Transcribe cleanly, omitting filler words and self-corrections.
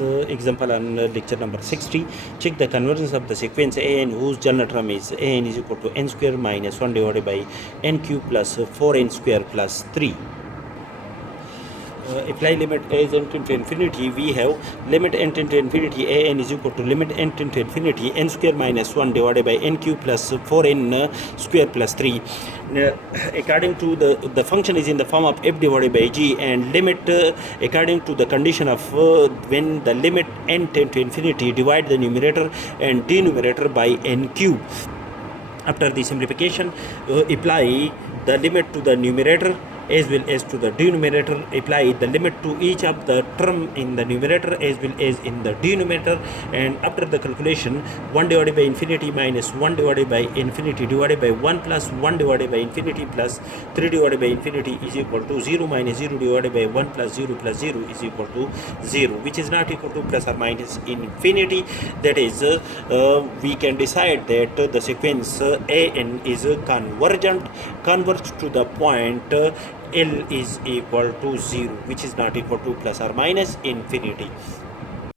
example on lecture number 60. Check the convergence of the sequence an whose general term is an is equal to n square minus 1 divided by n cube plus 4n square plus 3. Apply limit a is n to infinity. We have limit n to infinity a n is equal to limit n to infinity n square minus 1 divided by n cube plus 4n square plus 3. According to the function is in the form of f divided by g, and limit according to the condition of when the limit n tend to infinity, divide the numerator and denominator by n cube. After the simplification, apply the limit to the numerator as well as to the denominator. Apply the limit to each of the term in the numerator as well as in the denominator, and after the calculation, 1 divided by infinity minus 1 divided by infinity divided by 1 plus 1 divided by infinity plus 3 divided by infinity is equal to 0 minus 0 divided by 1 plus 0 is equal to 0, which is not equal to plus or minus infinity. That is, we can decide that the sequence an is converge to the point L is equal to 0, which is not equal to plus or minus infinity.